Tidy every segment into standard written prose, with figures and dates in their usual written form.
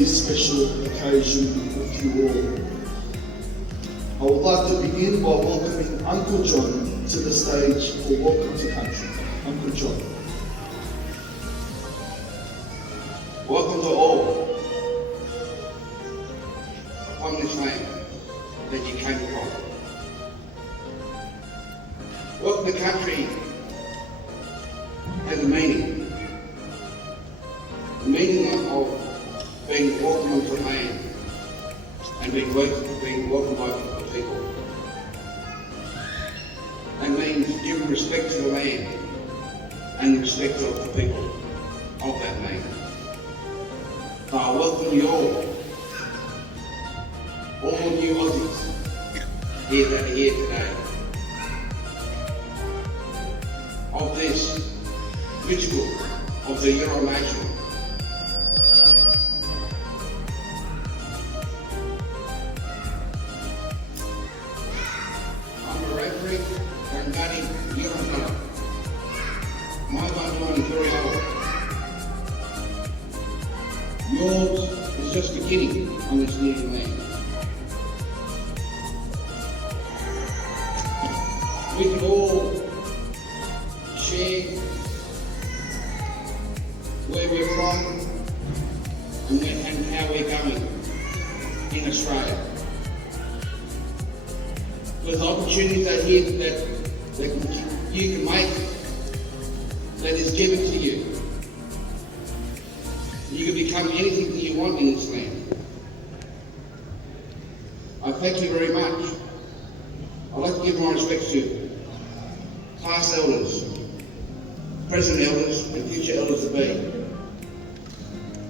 this special occasion with you all. I would like to begin by welcoming Uncle John to the stage for Welcome to Country. Uncle John. Welcome to all upon this land that you came from. Welcome to Country has a meaning. The meaning of being welcome onto the land and being welcomed by the people. That means giving respect to the land and respect of the people of that land. So I welcome you all of you Aussies here that are here today, of this ritual of the Euro Nation. I'm a referee, Gangani, Euro. My background is very old. Yours is just beginning on this new land. We can all share where we're from and how we're going in Australia. With opportunities that you can make, that is given to you. You can become anything that you want in this land. I thank you very much. I'd like to give my respects to past elders, present elders, and future elders to be.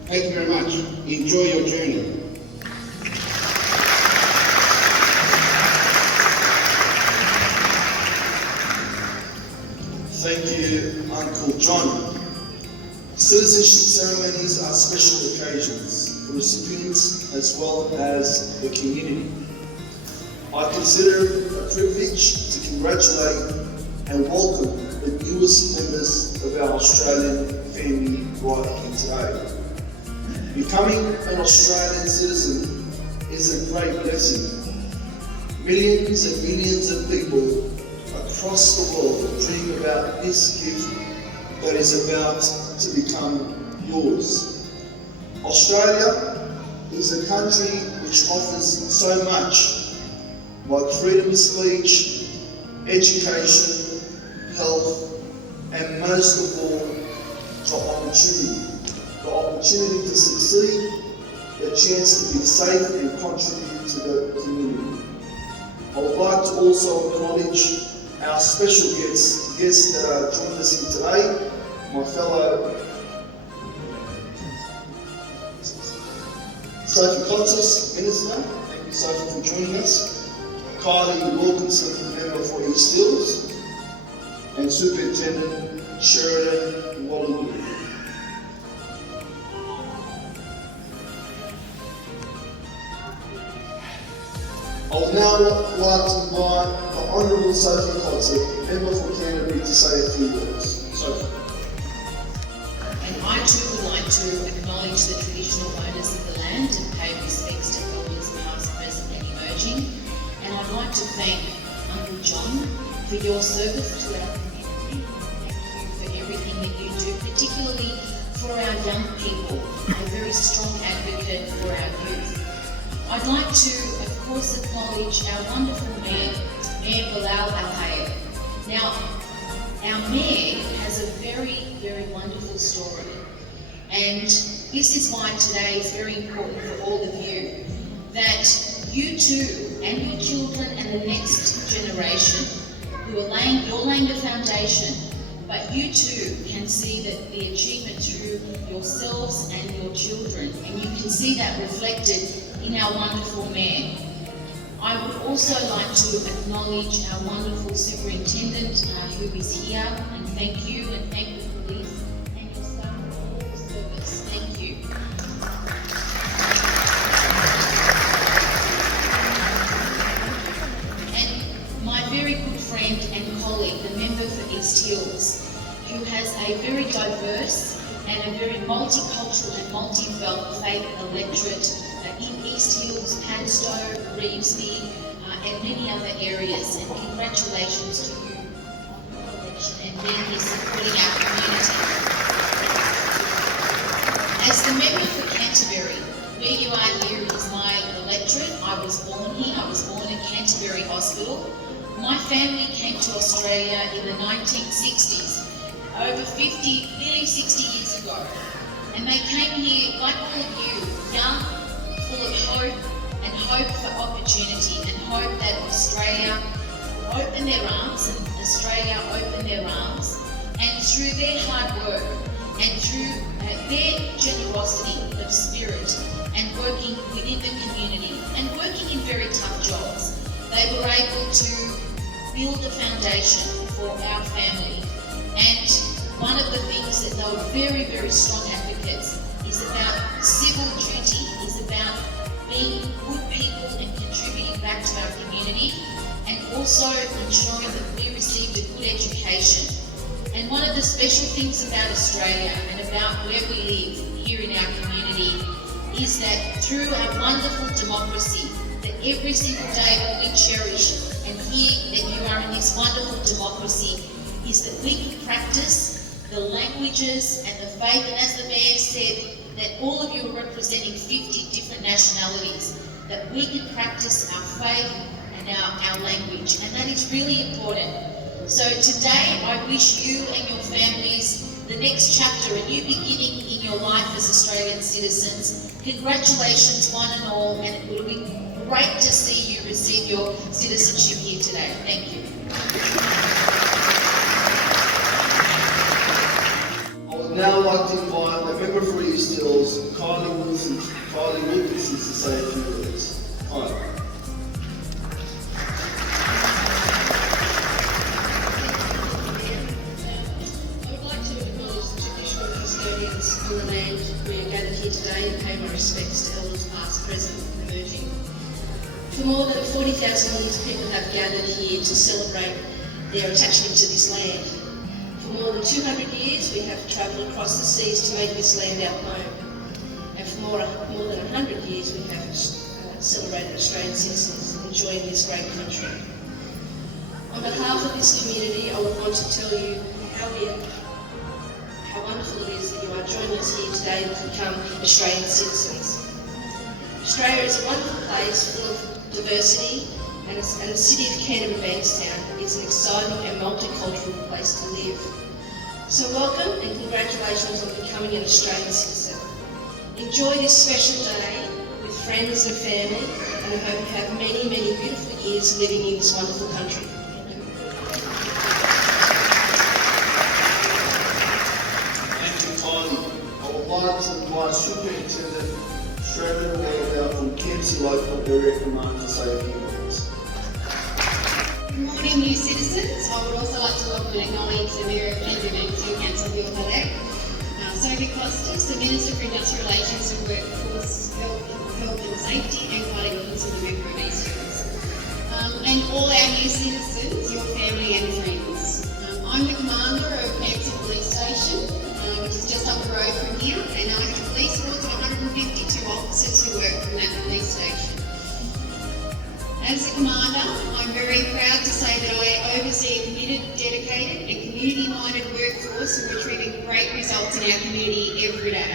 Thank you very much. Enjoy your journey. Thank you, Uncle John. Citizenship ceremonies are special occasions for recipients as well as the community. I consider it a privilege to congratulate and welcome the newest members of our Australian family right here today. Becoming an Australian citizen is a great blessing. Millions and millions of people across the world dream about this gift that is about to become yours. Australia is a country which offers so much, like freedom of speech, education, health, and most of all, the opportunity. The opportunity to succeed, the chance to be safe and contribute to the community. I would like to also acknowledge our special guests that are joining us here today, my fellow Sophie Contis, Minister. Thank you, Sophie, for joining us. Kylie Wilkinson, Member for East Hills, and Superintendent Sheridan Wallenwood. I would now like to invite the Honourable Sophie Contis, Member for Canterbury, to say a few words. Sophie. And I too would like to acknowledge the traditional owners of the land and pay respects to elders past, present and emerging. And I'd like to thank Uncle John for your service to our community. Thank you for everything that you do, particularly for our young people, a very strong advocate for our youth. I'd like to, of course, acknowledge our wonderful Mayor, Mayor Bilal Al-Hayed. Now, our Mayor has a very, very wonderful story. And this is why today is very important for all of you, that you too, and your children and the next generation, you're laying the foundation, but you too can see that the achievement through yourselves and your children, and you can see that reflected in our wonderful Mayor. I would also like to acknowledge our wonderful Superintendent who is here, and thank you, and thank the police and your staff for all the service. Thank you. And my very good friend and colleague, the member for East Hills, who has a very diverse and a very multicultural and multi-faith electorate in East Hills, Padstow, Revesby, and many other areas. And congratulations to you on the election and being here supporting our community. As the member for Canterbury, where you are here is my electorate. I was born here. I was born at Canterbury Hospital. My family came to Australia in the 1960s, over 50, nearly 60 years ago. And they came here, like all of you, young, full of hope, and hope for opportunity, and hope that Australia will open their arms, and Australia open their arms, and through their hard work, and through their generosity of spirit, and working within the community, and working in very tough jobs, they were able to build a foundation for our family. And one of the things that they were very, very strong advocates is about civil duty, is about being good people and contributing back to our community, and also ensuring that we received a good education. And one of the special things about Australia and about where we live here in our community is that through our wonderful democracy, that every single day that we cherish and hear that you are in this wonderful democracy, is that we can practice the languages and the faith, and as the Mayor said, that all of you are representing 50 different nationalities, that we can practice our faith and our language, and that is really important. So today I wish you and your families the next chapter, a new beginning in your life as Australian citizens. Congratulations one and all, and it will be great to see you receive your citizenship here today. Thank you. I would now like to invite the member for East Hills, Kylie Wilkinson, to say a few words. Kylie. I would like to acknowledge the traditional custodians on the land we are gathered here today and pay my respects to elders past, present and emerging. For more than 40,000 years, people have gathered here to celebrate their attachment to this land. For more than 200 years, we have travelled across the seas to make this land our home. And for more than 100 years, we have celebrated Australian citizens enjoying this great country. On behalf of this community, I would want to tell you how wonderful it is that you are joining us here today to become Australian citizens. Australia is a wonderful place full of diversity, and the city of Canterbury, Bankstown, is an exciting and multicultural place to live. So welcome and congratulations on becoming an Australian citizen. Enjoy this special day with friends and family, and I hope you have many, many beautiful years living in this wonderful country. Thank you, Kylie. I would like to invite Superintendent Shredder Wardell from Campsie Local Area Command to say a few words. Good morning, new citizens. I would also like to welcome and acknowledge the Mayor of Canterbury and Council Bill Sophie Costas, the Minister for Industrial Relations and Workforce, Health and Safety, and Kylie Wilkinson, the Member of East Hills. And all our new citizens, your family and friends. I'm the Commander of Campsie Police Station, which is just up the road from here, and I have a police force of 152 officers who work from that police station. As the Commander, I'm very proud to say that I oversee a committed, dedicated and community-minded workforce who are achieving great results in our community every day.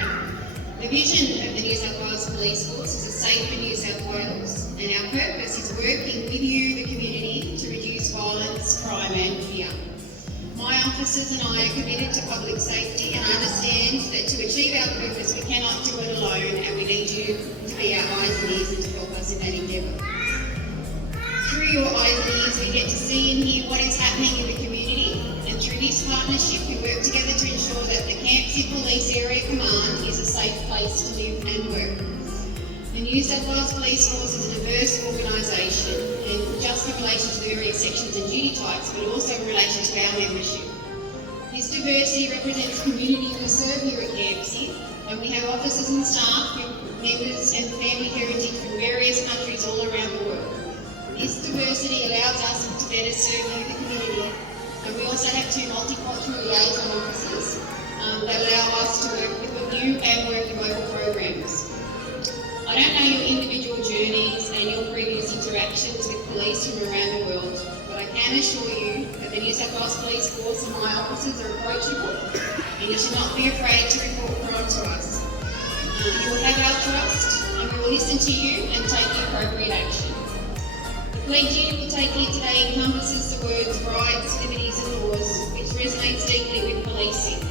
The vision of the New South Wales Police Force is a safer New South Wales, and our purpose is working with you, the community, to reduce violence, crime and fear. My officers and I are committed to public safety and understand that to achieve our purpose we cannot do it alone, and we need you to be our eyes and ears and to help us in that endeavour. Through your eyes and ears we get to see and hear what is happening in the community, and through this partnership we work together to ensure that the Campsie Police Area Command is a safe place to live and work. The New South Wales Police Force is a diverse organisation, and just in relation to the various sections and duty types, but also in relation to our membership. This diversity represents the community we serve here at Campsie, and we have officers and staff, members and family heritage from various countries all around the world. This diversity allows us to better serve you, the community, and we also have two multicultural liaison officers that allow us to work with you and work in local programs. I don't know your individual journeys and your previous interactions with police from around the world, but I can assure you that the New South Wales Police Force and my officers are approachable, and you should not be afraid to report crime to us. You will have our trust, and we will listen to you and take the appropriate action. The plea you will take here today encompasses the words rights, liberties and laws, which resonates deeply with policing.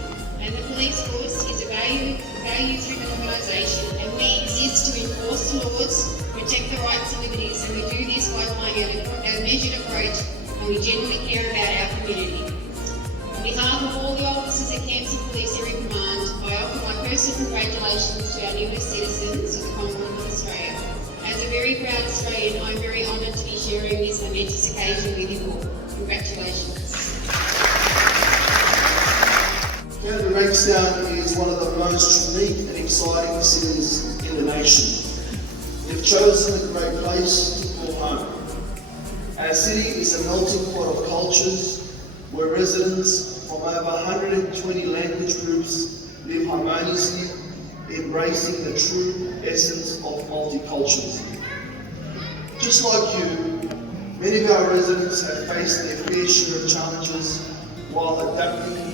And the police force is a value-driven organisation, and we exist to enforce the laws, protect the rights and liberties, and we do this by applying a measured approach, and we genuinely care about our community. On behalf of all the officers at Campsie Police Area Command, I offer my personal congratulations to our newest citizens of the Commonwealth of Australia. As a very proud Australian, I'm very honoured to be sharing this momentous occasion with you all. Congratulations. Canterbury Bankstown is one of the most unique and exciting cities in the nation. We've chosen a great place to call home. Our city is a melting pot of cultures where residents from over 120 language groups live harmoniously, embracing the true essence of multiculturalism. Just like you, many of our residents have faced their fair share of challenges while adapting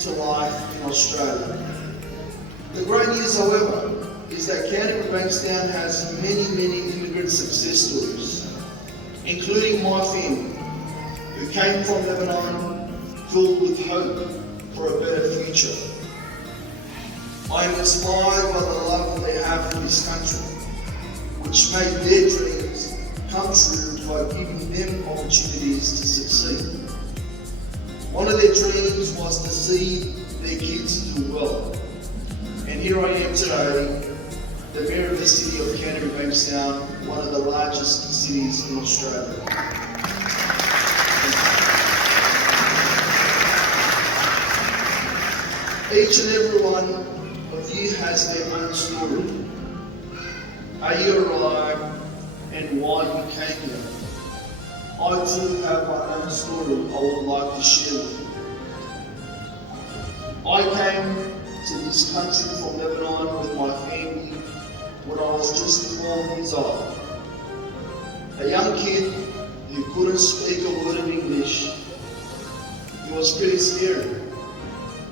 to life in Australia. The great news, however, is that Canterbury Bankstown has many immigrant success stories, including my family, who came from Lebanon filled with hope for a better future. I am inspired by the love they have for this country, which made their dreams come true by giving them opportunities to succeed. One of their dreams was to see their kids do well. And here I am today, the Mayor of the City of Canterbury Bankstown, one of the largest cities in Australia. Each and every one of you has their own story. How you arrived and why you came here. I too have my own story I would like to share with you. I came to this country from Lebanon with my family when I was just 12 years old. A young kid who couldn't speak a word of English. It was pretty scary,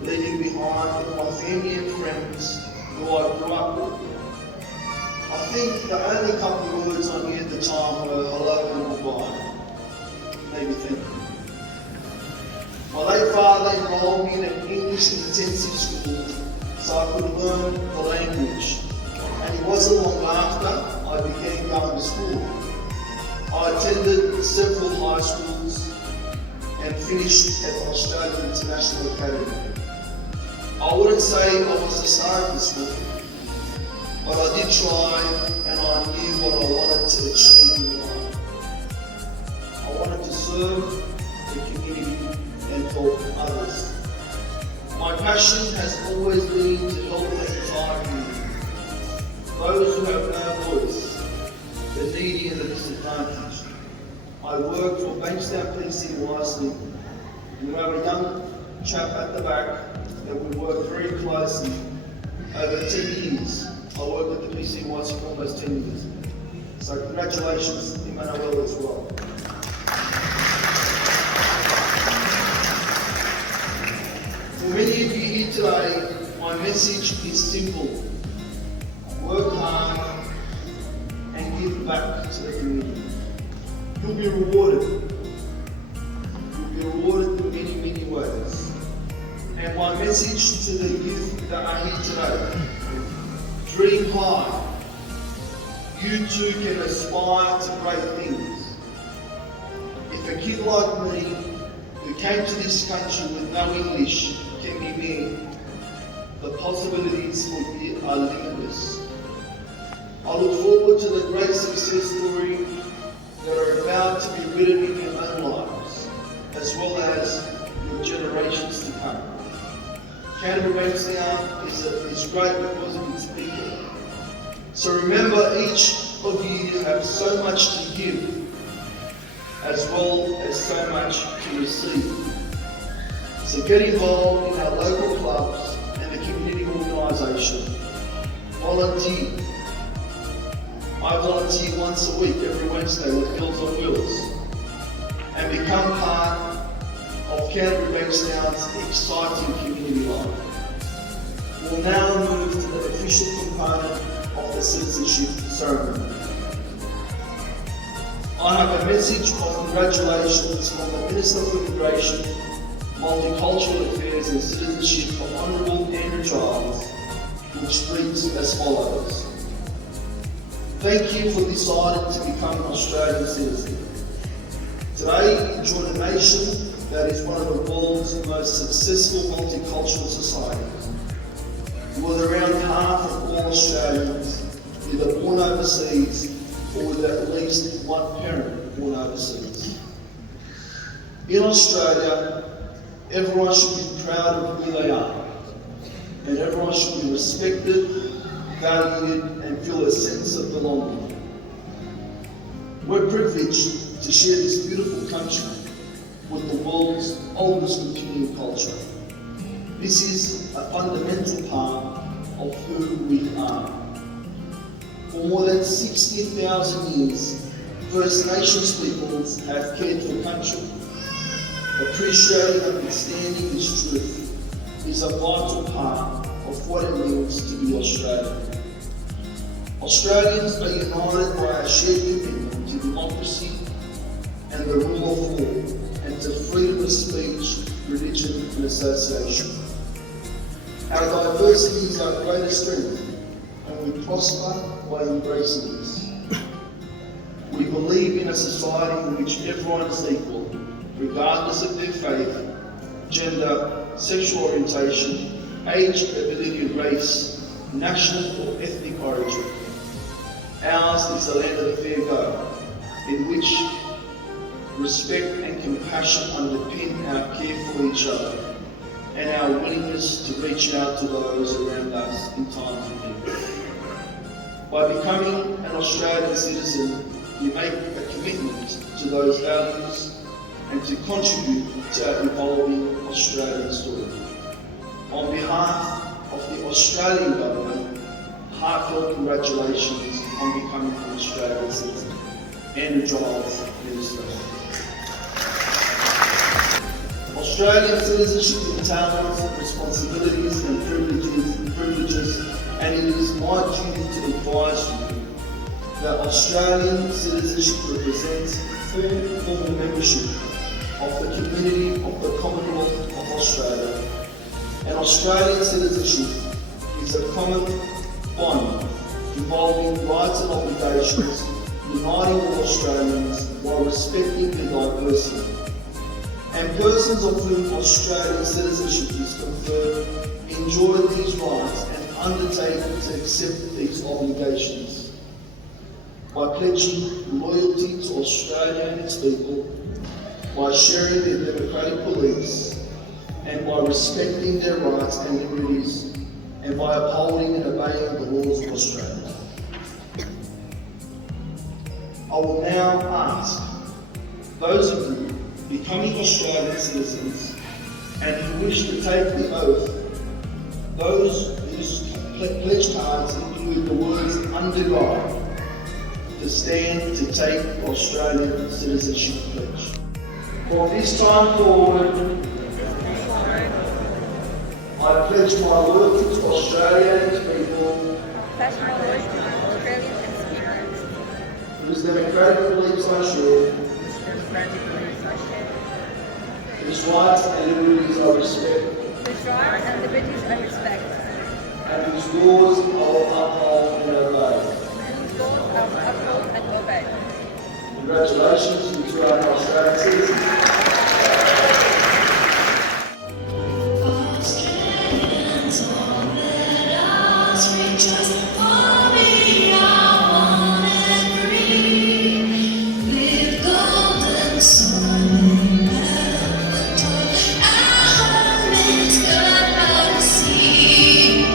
leaving behind my family and friends who I grew up with. I think the only couple of words I knew at the time were hello and goodbye. Maybe thank you. My late father enrolled me in an English intensive school so I could learn the language. And it wasn't long after I began going to school. I attended several high schools and finished at the Australian International Academy. I wouldn't say I was the star of the school, but I did try and I knew what I wanted to achieve in life. I wanted to serve the community and help others. My passion has always been to help the entire community. Those who have no voice, the needy and the disadvantaged. I work for Bankstown PC wisely. We have a young chap at the back that we work very closely. Over 10 years, I worked at the PC wisely for almost 10 years. So congratulations, Emmanuel, as well. For many of you here today, my message is simple. Work hard and give back to the community. You'll be rewarded. You'll be rewarded in many ways. And my message to the youth that are here today, dream high. You too can aspire to great things. If a kid like me, who came to this country with no English, can be me, the possibilities for you are limitless. I look forward to the great success story that are about to be written in your own lives, as well as your generations to come. Canterbury Bankstown is great because of its people. So remember, each of you have so much to give, as well as so much to receive. So get involved in our local clubs organisation. Volunteer. I volunteer once a week, every Wednesday, with Meals on Wheels, and become part of Canterbury Bankstown's exciting community life. We'll now move to the official component of the citizenship ceremony. I have a message of congratulations from the Minister for Immigration, Multicultural Affairs and Citizenship, the Honourable Andrew Giles, which reads as follows. Thank you for deciding to become an Australian citizen. Today, you join a nation that is one of the world's most successful multicultural societies. With around half of all Australians either born overseas or with at least one parent born overseas. In Australia, everyone should be proud of who they are, and everyone should be respected, valued, and feel a sense of belonging. We're privileged to share this beautiful country with the world's oldest community culture. This is a fundamental part of who we are. For more than 60,000 years, First Nations peoples have cared for country. Appreciating and understanding this truth is a vital part of what it means to be Australian. Australians are united by a shared commitment to democracy and the rule of law, and to freedom of speech, religion and association. Our diversity is our greatest strength, and we prosper by embracing this. We believe in a society in which everyone is equal, regardless of their faith, gender, sexual orientation, age, ability and race, national or ethnic origin. Ours is a land of fair go, in which respect and compassion underpin our care for each other and our willingness to reach out to those around us in times of need. By becoming an Australian citizen, you make a commitment to those values and to contribute to our evolving Australian story. On behalf of the Australian Government, heartfelt congratulations on becoming an Australian citizen. Andrew Giles, Minister. Australian citizenship entails responsibilities and privileges, and it is my duty to advise you that Australian citizenship represents full formal membership of the community of the Commonwealth of Australia. And Australian citizenship is a common bond involving rights and obligations, uniting all Australians while respecting their diversity. And persons of whom Australian citizenship is conferred enjoy these rights and undertake to accept these obligations by pledging loyalty to Australia and its people, by sharing their democratic beliefs, and by respecting their rights and liberties, and by upholding and obeying the laws of Australia. I will now ask those of you becoming Australian citizens and who wish to take the oath, those whose pledge cards include the words "under God," to stand to take the Australian Citizenship Pledge. From this time forward, I pledge my loyalty to Australia and its people, professional loyalty to Australian experience, whose democratic beliefs I share, whose rights and liberties I respect, whose rights and liberties I respect, and whose laws I will uphold and obey. whose laws I will uphold and obey. Congratulations, you two are now Australian citizens. Australians, all let us rejoice, for we are one and free, with golden sun and velvet toil, our homes good by the sea,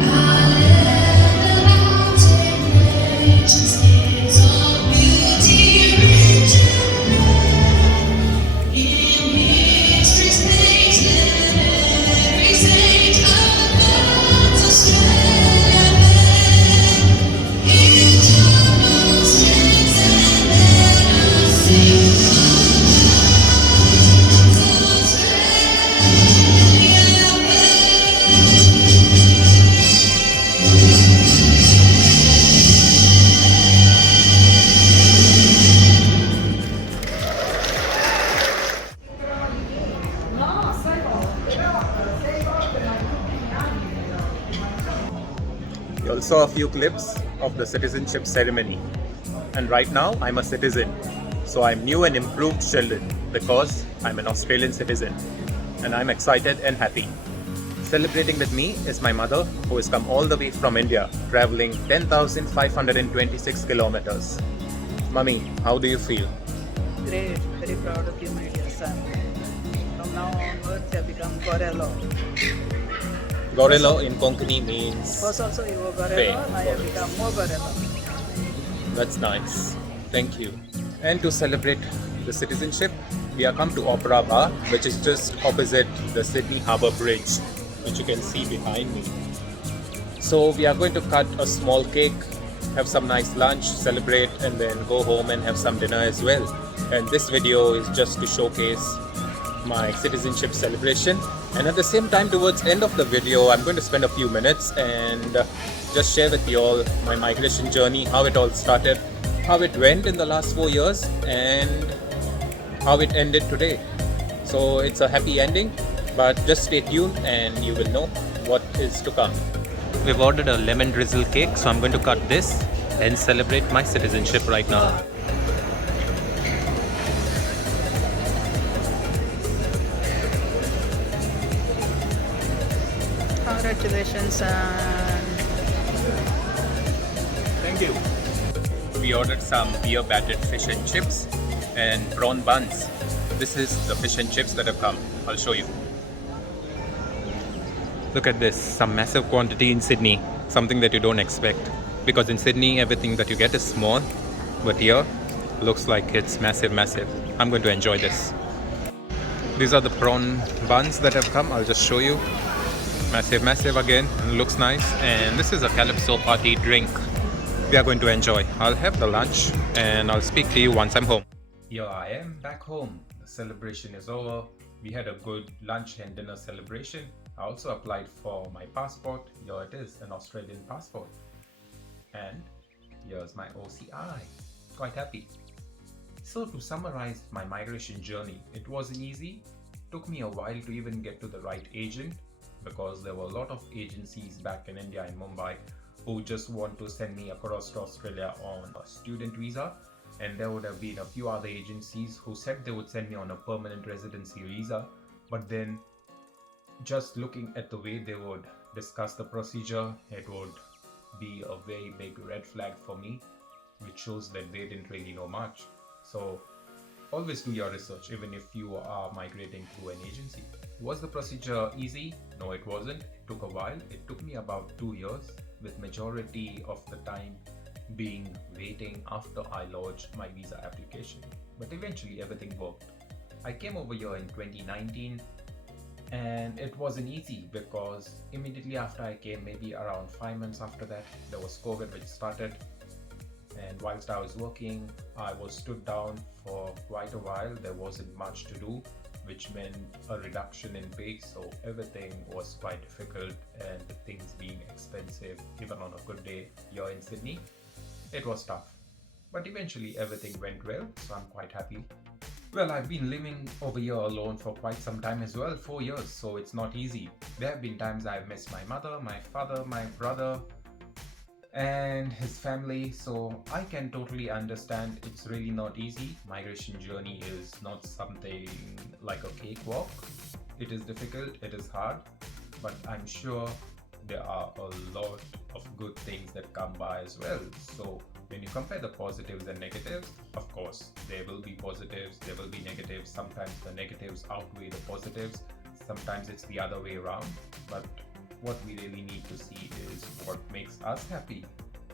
our land of mountain ranges, is of beauty rich and saw a few clips of the citizenship ceremony, and right now I'm a citizen. So I'm new and improved Sheldon because I'm an Australian citizen, and I'm excited and happy. Celebrating with me is my mother, who has come all the way from India, traveling 10,526 kilometers. Mummy, how do you feel? Great, very proud of you, my dear son. From now onwards, you have become Gorello. Gorello in Konkani means... First also you were Fair. Gorello, now you have become more Gorello. That's nice. Thank you. And to celebrate the citizenship, we are come to Opera Bar, which is just opposite the Sydney Harbour Bridge, which you can see behind me. So we are going to cut a small cake, have some nice lunch, celebrate, and then go home and have some dinner as well. And this video is just to showcase my citizenship celebration. And at the same time, towards end of the video, I'm going to spend a few minutes and just share with you all my migration journey, how it all started, how it went in the last 4 years, and how it ended today. So it's a happy ending, but just stay tuned and you will know what is to come. We've ordered a lemon drizzle cake, so I'm going to cut this and celebrate my citizenship right now. Congratulations, son. Thank you. We ordered some beer battered fish and chips and prawn buns. This is the fish and chips that have come. I'll show you. Look at this, some massive quantity in Sydney, something that you don't expect. Because in Sydney, everything that you get is small, but here, looks like it's massive. I'm going to enjoy this. These are the prawn buns that have come. I'll just show you. Massive again, and looks nice. And this is a Calypso party drink we are going to enjoy. I'll have the lunch and I'll speak to you once I'm home. Here I am back home. The celebration is over. We had a good lunch and dinner celebration. I also applied for my passport. Here it is, an Australian passport. And here's my OCI. Quite happy. So to summarize my migration journey, it wasn't easy. Took me a while to even get to the right agent, because there were a lot of agencies back in India in Mumbai who just want to send me across to Australia on a student visa, and there would have been a few other agencies who said they would send me on a permanent residency visa, but then just looking at the way they would discuss the procedure, it would be a very big red flag for me, which shows that they didn't really know much. So always do your research, even if you are migrating through an agency. Was the procedure easy? No, it wasn't. It took a while. It took me about 2 years, with majority of the time being waiting after I lodged my visa application. But eventually everything worked. I came over here in 2019, and it wasn't easy because immediately after I came, maybe around 5 months after that, there was COVID which started. And whilst I was working, I was stood down for quite a while. There wasn't much to do, which meant a reduction in pay, so everything was quite difficult, and the things being expensive even on a good day here in Sydney, it was tough. But eventually everything went well, so I'm quite happy. Well, I've been living over here alone for quite some time as well, 4 years, so it's not easy. There have been times I've missed my mother, my father, my brother, and his family, so I can totally understand it's really not easy. Migration journey is not something like a cakewalk. It is difficult, it is hard, but I'm sure there are a lot of good things that come by as well. So when you compare the positives and negatives, of course there will be positives, there will be negatives. Sometimes the negatives outweigh the positives, sometimes it's the other way around, but what we really need to see is what makes us happy.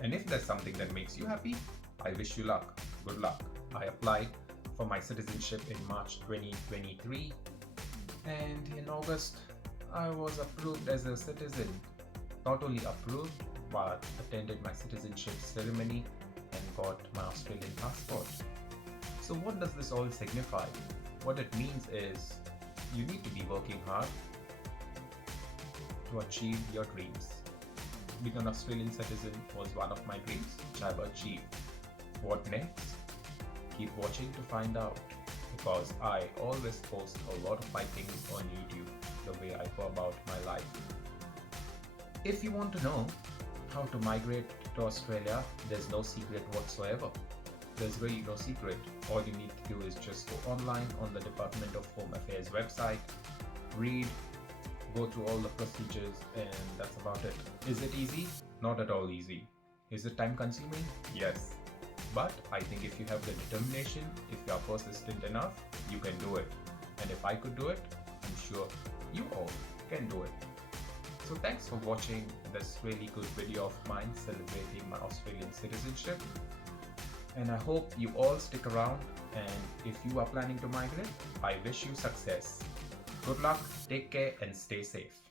And if there's something that makes you happy, I wish you luck. Good luck. I applied for my citizenship in March 2023, and in August I was approved as a citizen. Not only approved, but attended my citizenship ceremony and got my Australian passport. So what does this all signify? What it means is you need to be working hard to achieve your dreams. Being an Australian citizen was one of my dreams, which I've achieved. What next? Keep watching to find out, because I always post a lot of my things on YouTube, the way I go about my life. If you want to know how to migrate to Australia, there's no secret whatsoever. There's really no secret. All you need to do is just go online on the Department of Home Affairs website, read, go through all the procedures, and that's about it. Is it easy? Not at all easy. Is it time consuming? Yes. But I think if you have the determination, if you are persistent enough, you can do it. And if I could do it, I'm sure you all can do it. So thanks for watching this really good video of mine celebrating my Australian citizenship. And I hope you all stick around, and if you are planning to migrate, I wish you success. Good luck, take care and stay safe.